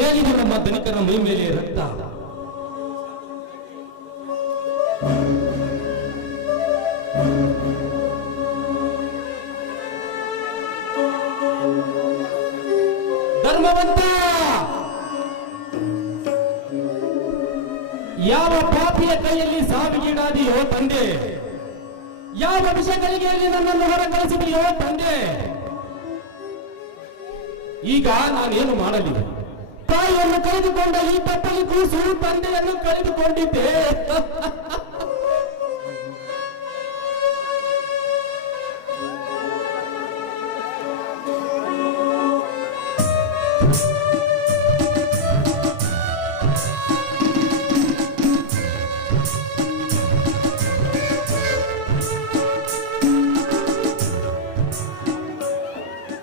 ಏನಿದೆ ನಮ್ಮ ದನಿಕರ ಮೈ ಮೇಲೆ ರಕ್ತ? ಧರ್ಮವಂತ! ಯಾವ ಪಾಪಿಯ ಕೈಯಲ್ಲಿ ಸಾವಿಗೀಡಾದಿಯೋ ತಂದೆ? ಯಾವ ವಿಷಗಳಿಗೆಯಲ್ಲಿ ನನ್ನನ್ನು ಹೊರ ಕಳಿಸಿದೆಯೋ ತಂದೆ? ಈಗ ನಾನೇನು ಮಾಡಲಿ? ತಾಯಿಯನ್ನು ಕಳೆದುಕೊಂಡ ಈ ತಪ್ಪಲಿ ಕೂಸು ತಂದೆಯನ್ನು ಕಳೆದುಕೊಂಡಿದ್ದೆ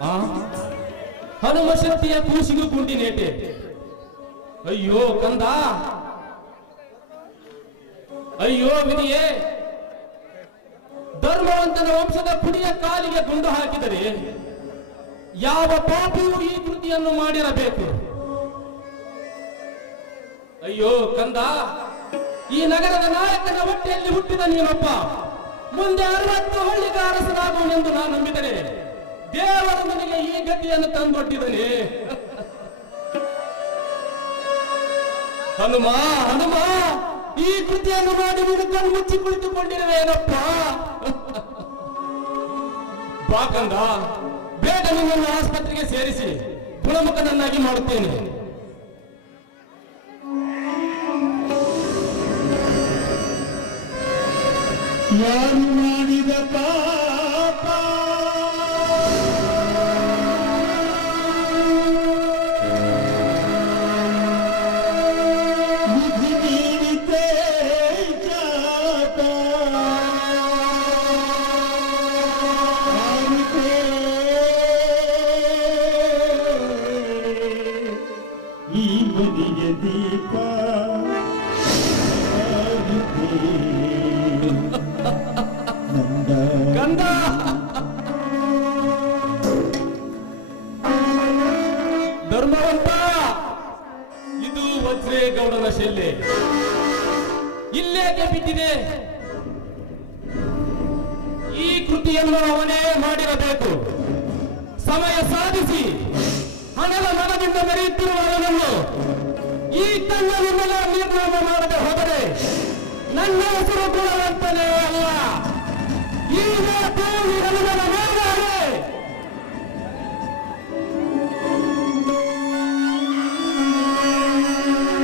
ಆ ಹನುಮ ಕೂಸಿಗೂ ಕೂಸಿಗೂ ಗುಂಡಿನೇಟೆ ಅಯ್ಯೋ, ಕಂದ. ಅಯ್ಯೋ ವಿನಿಯೇ ಧರ್ಮವಂತನ ವಂಶದ ಪುಡಿಯ ಕಾಲಿಗೆ ಗುಂಡು ಹಾಕಿದರೆ ಯಾವ ಪಾಪಿಯೂ ಈ ಕೃತಿಯನ್ನು ಮಾಡಿರಬೇಕು. ಅಯ್ಯೋ, ಕಂದ. ಈ ನಗರದ ನಾಯಕನ ಹೊಟ್ಟೆಯಲ್ಲಿ ಹುಟ್ಟಿದ ನೀನೊಬ್ಬ. ಮುಂದೆ ಅರವತ್ತು ಹಳ್ಳಿಗೆ ಅರಸನಾಗುವನೆಂದು ನಾನು ನಂಬಿದರೆ. ದೇವರು ನನಗೆ ಈ ಗತಿಯನ್ನು ತಂದೊಡ್ಡಿದನೆ. ಹನುಮ ಹನುಮ, ಈ ಕೃತಿಯನ್ನು ಮಾಡಿ ನೀನು ಕಣ್ಣು ಮುಚ್ಚಿ ಕುಳಿತುಕೊಂಡಿರುವೇನಪ್ಪ. ಬಾಕಂದ ಬೇಗ ನಿನ್ನನ್ನು ಆಸ್ಪತ್ರೆಗೆ ಸೇರಿಸಿ, ಗುಣಮುಖನನ್ನಾಗಿ ಮಾಡುತ್ತೇನೆ. ಯಾರು ಮಾಡಿದ ಪಾಪ ಧರ್ಮವಂತ. ಇದು ವಜ್ರೇಗೌಡರ ಶೆಲ್ಲೆ ಇಲ್ಲೇಗೆ ಬಿದ್ದಿದೆ. ಈ ಕೃತಿಯನ್ನು ಅವನೇ ಮಾಡಿರಬೇಕು. ಸಮಯ ಸಾಧಿಸಿ ಹಣದ ಮನದಿಂದ ಮೆರೆಯುತ್ತಿರುವ ಅವನನ್ನು ನಿರ್ಣಯ ನಿರ್ನಾಮ ಮಾಡದೆ ಹೋದರೆ ನನ್ನ ಹೆಸರು ಅಲ್ಲ